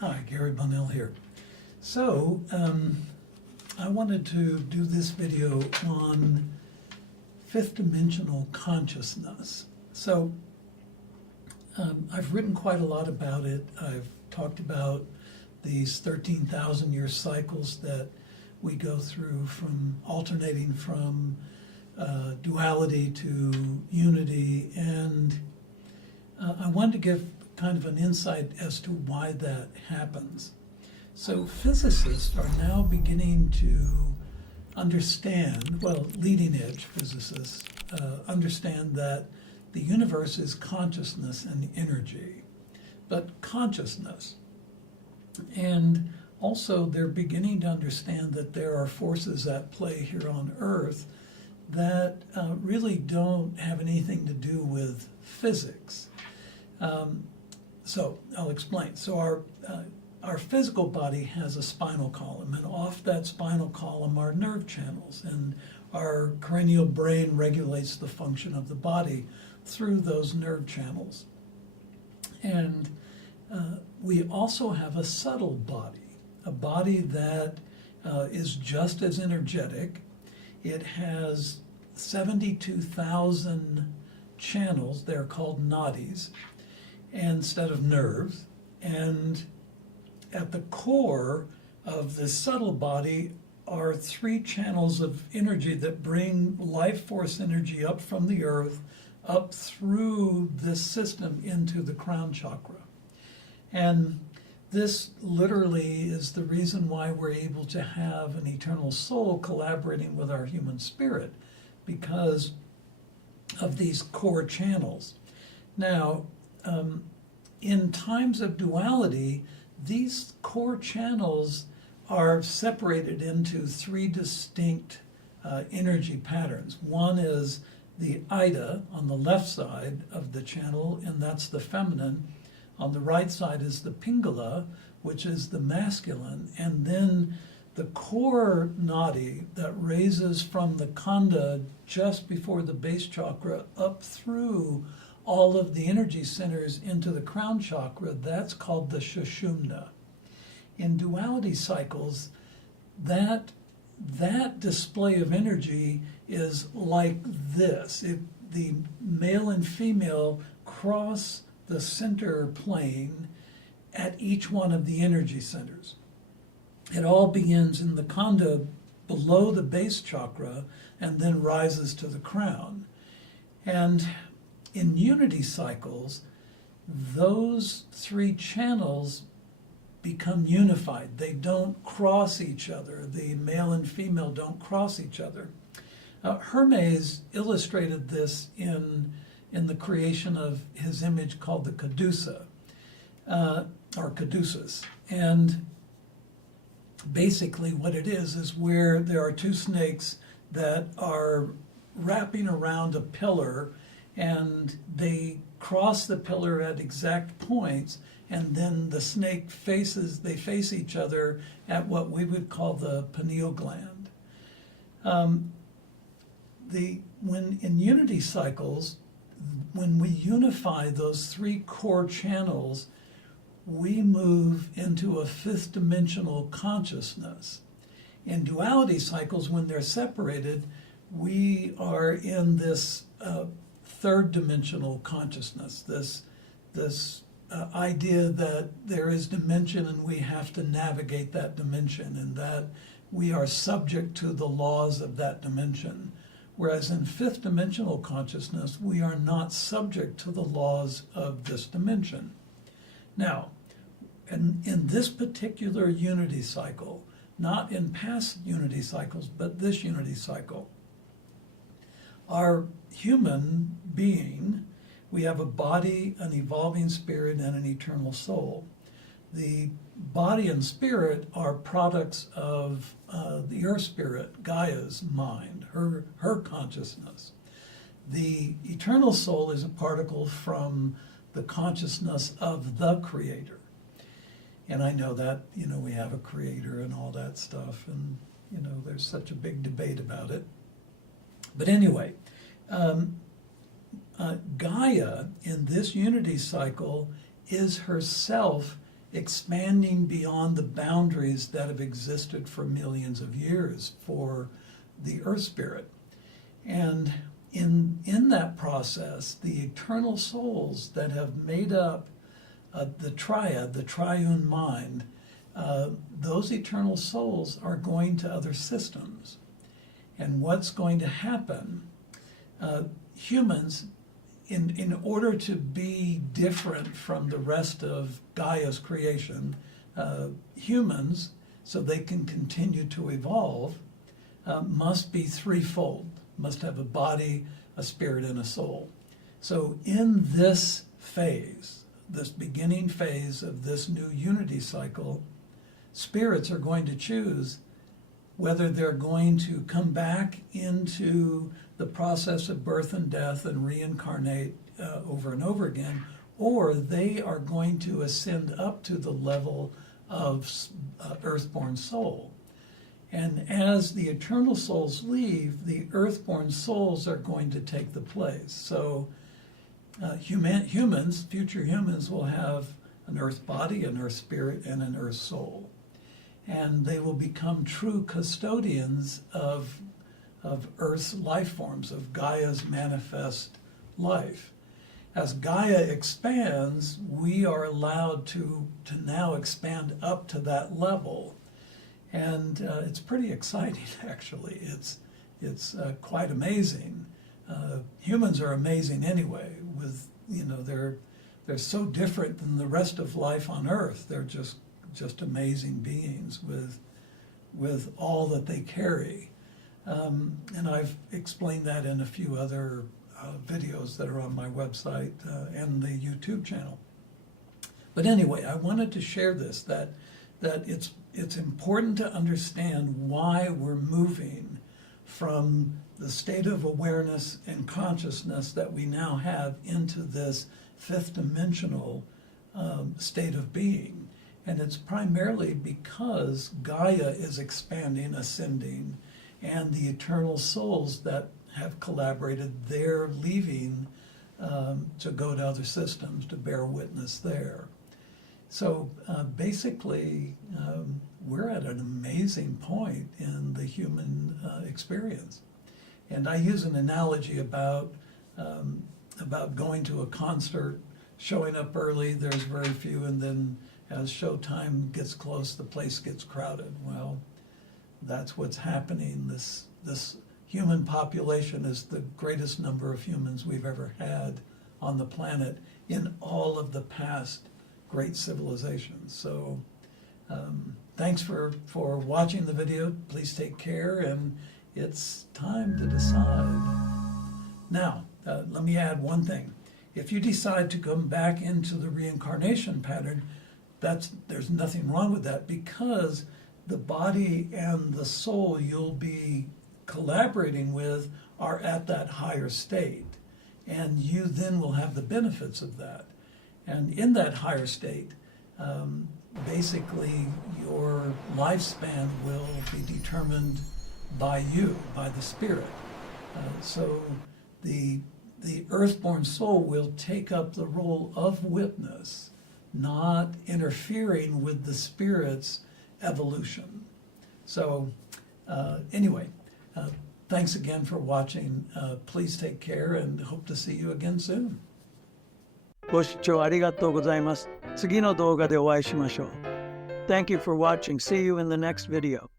Hi, Gary Bunnell here. So, I wanted to do this video on fifth dimensional consciousness. So, I've written quite a lot about it. I've talked about these 13,000 year cycles that we go through, from alternating from duality to unity, and I wanted to give kind of an insight as to why that happens. So physicists are now beginning to understand, well, leading edge physicists understand that the universe is consciousness and energy, but consciousness. And also they're beginning to understand that there are forces at play here on Earth that really don't have anything to do with physics. So I'll explain. So our physical body has a spinal column, and off that spinal column are nerve channels, and our cranial brain regulates the function of the body through those nerve channels. And we also have a subtle body, a body that is just as energetic. It has 72,000 channels. They're called nadis instead of nerves. And at the core of this subtle body are three channels of energy that bring life force energy up from the earth, up through this system into the crown chakra. And this literally is the reason why we're able to have an eternal soul collaborating with our human spirit, because of these core channels. Now, in times of duality, these core channels are separated into three distinct energy patterns. One is the Ida on the left side of the channel, and that's the feminine. On the right side is the Pingala, which is the masculine, and then the core nadi that raises from the Khanda just before the base chakra up through all of the energy centers into the crown chakra, that's called the Sushumna. In duality cycles, that display of energy is like this. The male and female cross the center plane at each one of the energy centers. It all begins in the Khanda below the base chakra and then rises to the crown. And in unity cycles, those three channels become unified. They don't cross each other. The male and female don't cross each other. Hermes illustrated this in the creation of his image called the Cadusa, or Caduceus. And basically what it is where there are two snakes that are wrapping around a pillar, and they cross the pillar at exact points, and then the snake they face each other at what we would call the pineal gland. When in unity cycles, when we unify those three core channels, we move into a fifth dimensional consciousness. In duality cycles, when they're separated, we are in this third dimensional consciousness, this idea that there is dimension and we have to navigate that dimension, and that we are subject to the laws of that dimension. Whereas in fifth dimensional consciousness, we are not subject to the laws of this dimension. Now, in this particular unity cycle, not in past unity cycles, but this unity cycle, our human being, we have a body, an evolving spirit, and an eternal soul. The body and spirit are products of the earth spirit, Gaia's mind, her consciousness. The eternal soul is a particle from the consciousness of the creator. And I know that, we have a creator and all that stuff, and, there's such a big debate about it. But anyway, Gaia in this unity cycle is herself expanding beyond the boundaries that have existed for millions of years for the Earth Spirit. And in that process, the eternal souls that have made up the triad, the triune mind, those eternal souls are going to other systems. And what's going to happen, humans, in order to be different from the rest of Gaia's creation, humans, so they can continue to evolve, must be threefold, must have a body, a spirit, and a soul. So in this phase, this beginning phase of this new unity cycle, spirits are going to choose whether they're going to come back into the process of birth and death and reincarnate over and over again, or they are going to ascend up to the level of earthborn soul. And as the eternal souls leave, the earthborn souls are going to take the place. So humans, future humans, will have an earth body, an earth spirit, and an earth soul. And they will become true custodians of Earth's life forms, of Gaia's manifest life. As Gaia expands, we are allowed to now expand up to that level. And it's pretty exciting, actually. It's quite amazing. Humans are amazing anyway. With they're so different than the rest of life on Earth. They're just amazing beings with all that they carry. And I've explained that in a few other videos that are on my website and the YouTube channel. But anyway, I wanted to share this, that it's important to understand why we're moving from the state of awareness and consciousness that we now have into this fifth dimensional state of being. And it's primarily because Gaia is expanding, ascending, and the eternal souls that have collaborated, they're leaving to go to other systems to bear witness there. So basically, we're at an amazing point in the human experience. And I use an analogy about going to a concert, showing up early, there's very few, and then as showtime gets close, the place gets crowded. Well, that's what's happening. This human population is the greatest number of humans we've ever had on the planet in all of the past great civilizations. So thanks for watching the video. Please take care, and it's time to decide. Now, let me add one thing. If you decide to come back into the reincarnation pattern, there's nothing wrong with that, because the body and the soul you'll be collaborating with are at that higher state, and you then will have the benefits of that. And in that higher state, basically your lifespan will be determined by you, by the spirit. So the earthborn soul will take up the role of witness, not interfering with the spirit's evolution. So anyway, thanks again for watching. Please take care, and hope to see you again soon. ご視聴ありがとうございます。次の動画でお会いしましょう。Thank you for watching. See you in the next video.